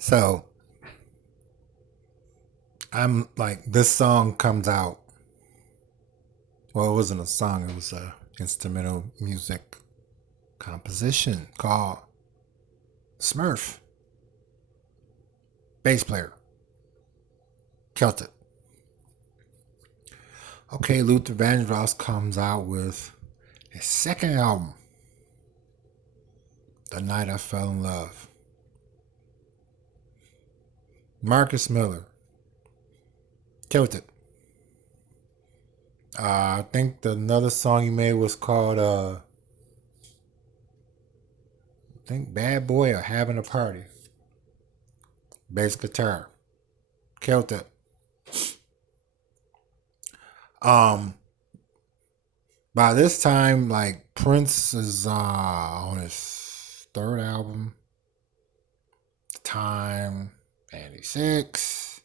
So I'm like, this song comes out. Well, it wasn't a song, it was a instrumental music composition called Smurf. Bass player. Killed it. Okay, Luther Vandross comes out with his second album, The Night I Fell in Love. Marcus Miller. Killed it. I think another song he made was called I think Bad Boy or Having a Party. Bass guitar. Killed it. Um by this time, like Prince is on his third album. Time 86.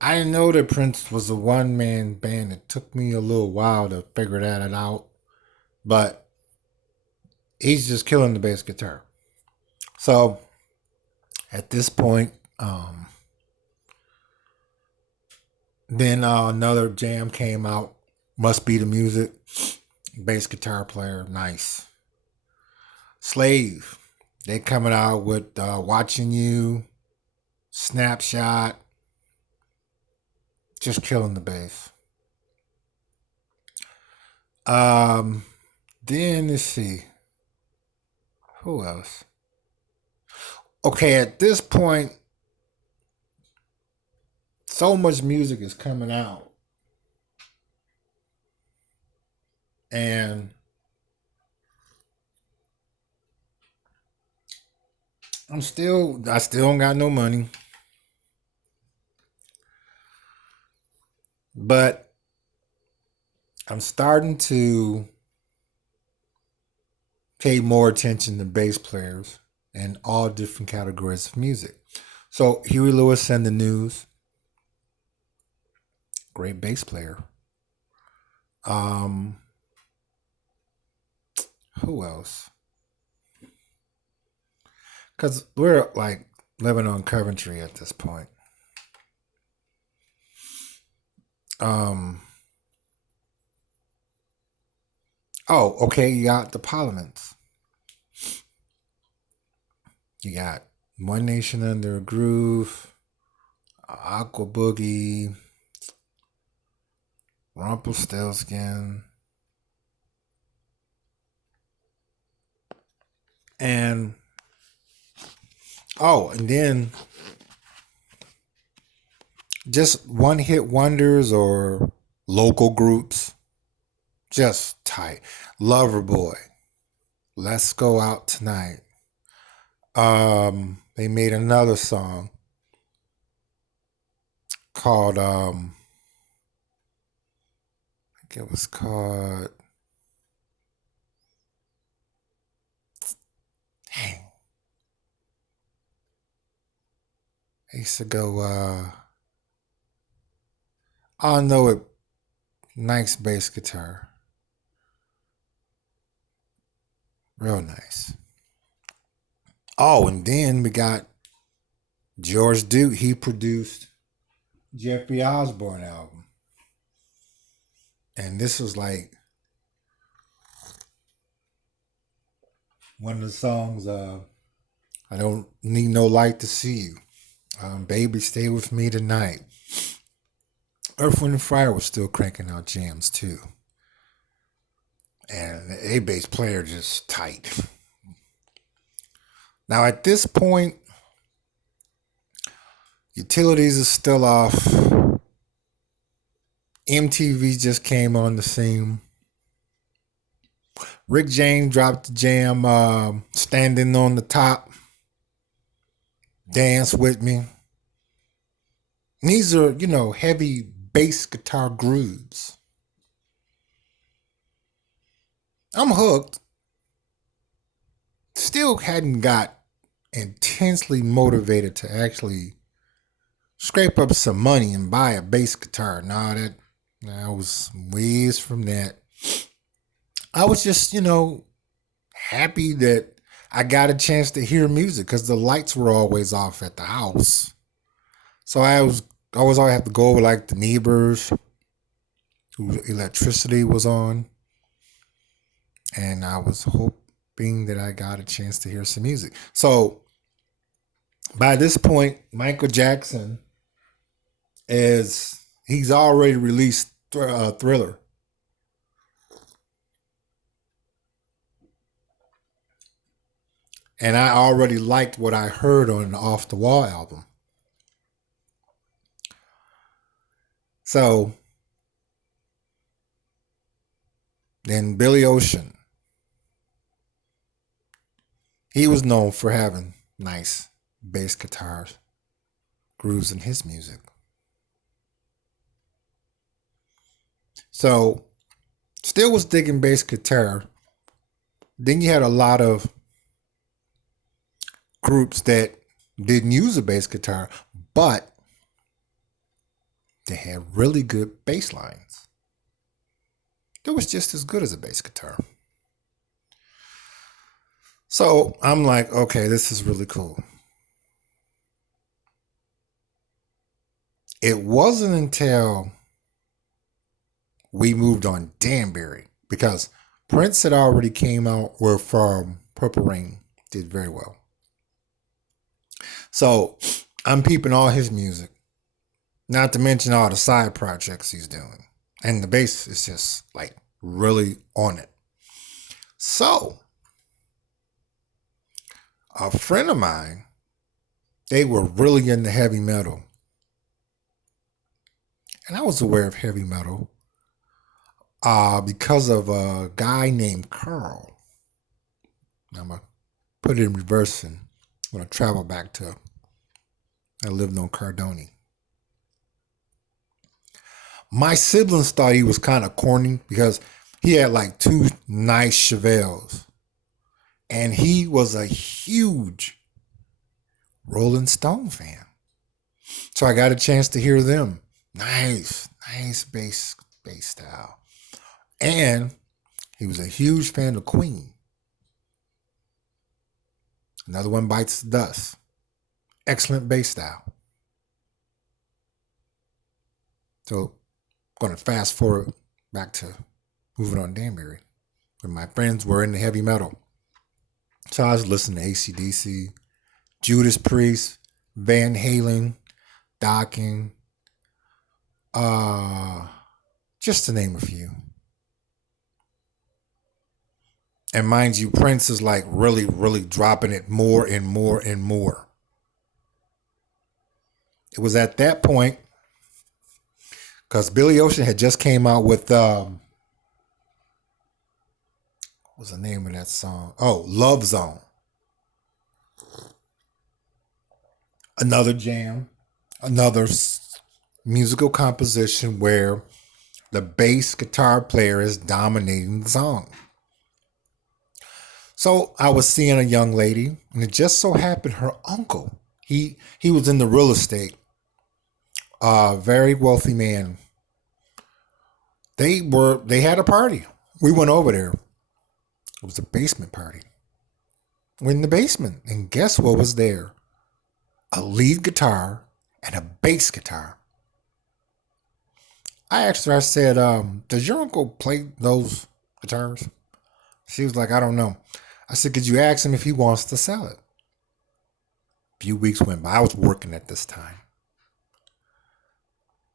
I didn't know that Prince was a one man band. It took me a little while to figure that out. But he's just killing the bass guitar. So at this point, then another jam came out. Must Be the Music. Bass guitar player, nice. Slave. They coming out with Watching You, Snapshot. Just killing the bass. Then let's see. Who else? Okay, at this point, so much music is coming out. And I still don't got no money. But I'm starting to pay more attention to bass players in all different categories of music. So Huey Lewis and the News, great bass player. Um, who else? Because we're like living on Coventry at this point. Um, oh, okay, you got the Parliaments. You got One Nation Under a Groove, Aqua Boogie, Rumpelstiltskin, and and then just one hit wonders or local groups, just tight. Loverboy, Let's Go Out Tonight. They made another song called I think it was called dang. I used to go I know it, nice bass guitar. Real nice. Oh, and then we got George Duke. He produced Jeffrey Osborne album. And this was like one of the songs, I Don't Need No Light to See You. Baby, Stay With Me Tonight. Earth, Wind, and Fire was still cranking out jams too. And the A bass player just tight. Now at this point, Utilities is still off. MTV just came on the scene. Rick James dropped the jam, Standing on the Top, Dance With Me. And these are, heavy bass guitar grooves. I'm hooked. Still hadn't got intensely motivated to actually scrape up some money and buy a bass guitar. Nah, I was ways from that. I was just, happy that I got a chance to hear music because the lights were always off at the house. So I was always have to go over like the neighbors whose electricity was on, and I was hoping that I got a chance to hear some music. So by this point, Michael Jackson is he's already released Thriller, and I already liked what I heard on the Off the Wall album. So then Billy Ocean, he was known for having nice bass guitars, grooves in his music. So still was digging bass guitar. Then you had a lot of groups that didn't use a bass guitar, but they had really good bass lines. It was just as good as a bass guitar. So I'm like, okay, this is really cool. It wasn't until we moved on Danbury because Prince had already came out with Purple Rain, did very well. So I'm peeping all his music, not to mention all the side projects he's doing. And the bass is just like really on it. So a friend of mine, they were really into heavy metal. And I was aware of heavy metal because of a guy named Carl. I'm going to put it in reverse and I'm going to travel back to, I lived on Cardoni. My siblings thought he was kind of corny because he had like two nice Chevelles. And he was a huge Rolling Stone fan. So I got a chance to hear them. Nice bass style. And he was a huge fan of Queen. Another one bites the dust. Excellent bass style. So I'm going to fast forward back to moving on Danbury, when my friends were into heavy metal. So I was listening to AC/DC, Judas Priest, Van Halen, Dokken, just to name a few. And mind you, Prince is like really, really dropping it more and more and more. It was at that point, because Billy Ocean had just came out with, what was the name of that song? Oh, Love Zone. Another jam, another musical composition where the bass guitar player is dominating the song. So I was seeing a young lady, and it just so happened her uncle, he was in the real estate, very wealthy man. They had a party. We went over there. It was a basement party. We're in the basement, and guess what was there? A lead guitar and a bass guitar. I asked her, I said, does your uncle play those guitars? She was like, I don't know. I said, could you ask him if he wants to sell it? A few weeks went by. I was working at this time.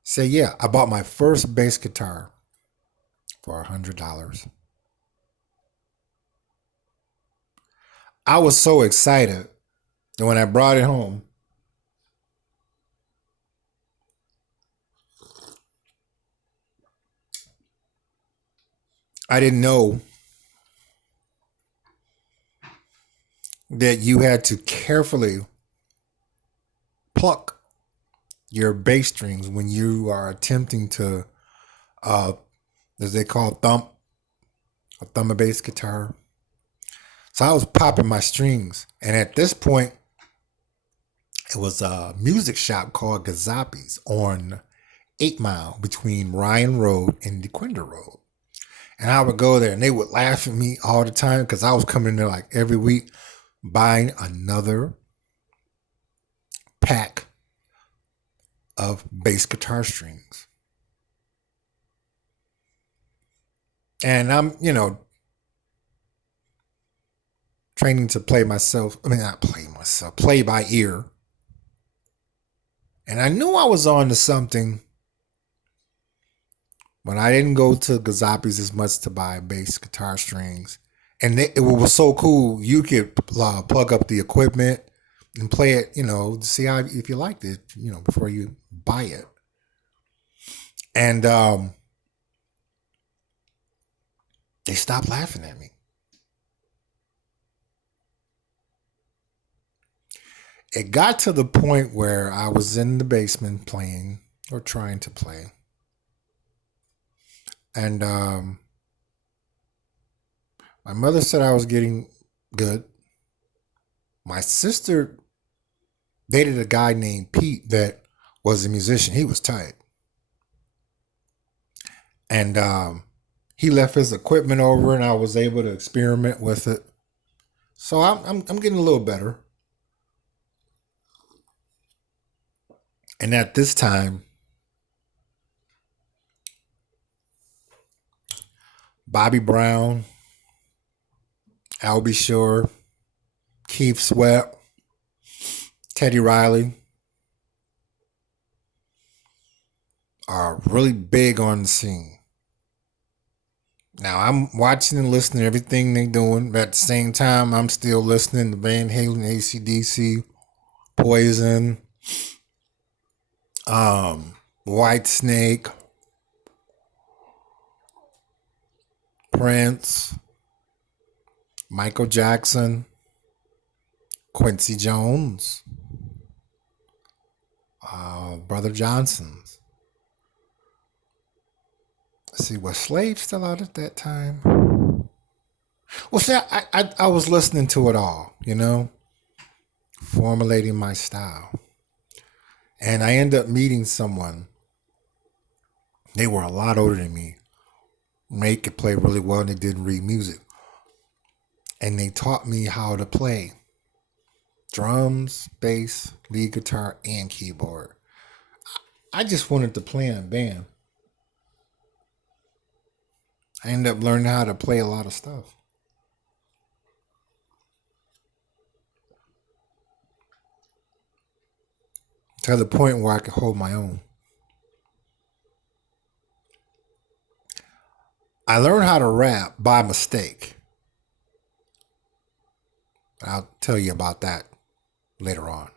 Say, yeah, I bought my first bass guitar for $100. I was so excited that when I brought it home, I didn't know that you had to carefully pluck your bass strings when you are attempting to, as they call a thumb bass guitar. So I was popping my strings, and at this point, it was a music shop called Gazapi's on 8 Mile between Ryan Road and DeQuinder Road. And I would go there, and they would laugh at me all the time because I was coming in there like every week. buying another pack of bass guitar strings. And I'm, training to play myself. I mean, not play myself, play by ear. And I knew I was on to something when I didn't go to Gazapi's as much to buy bass guitar strings. And it was so cool. You could plug up the equipment and play it, to see how if you liked it, before you buy it. And they stopped laughing at me. It got to the point where I was in the basement playing or trying to play. And my mother said I was getting good. My sister dated a guy named Pete that was a musician. He was tight. And he left his equipment over and I was able to experiment with it. So I'm getting a little better. And at this time, Bobby Brown, Albie Shore, Keith Sweat, Teddy Riley are really big on the scene. Now I'm watching and listening to everything they're doing, but at the same time, I'm still listening to Van Halen, AC/DC, Poison, White Snake, Prince, Michael Jackson, Quincy Jones, Brother Johnson's. Let's see, was Slave still out at that time? Well, see, I was listening to it all, formulating my style. And I ended up meeting someone. They were a lot older than me. They could play really well and they didn't read music. And they taught me how to play drums, bass, lead guitar, and keyboard. I just wanted to play in a band. I ended up learning how to play a lot of stuff. To the point where I could hold my own. I learned how to rap by mistake. I'll tell you about that later on.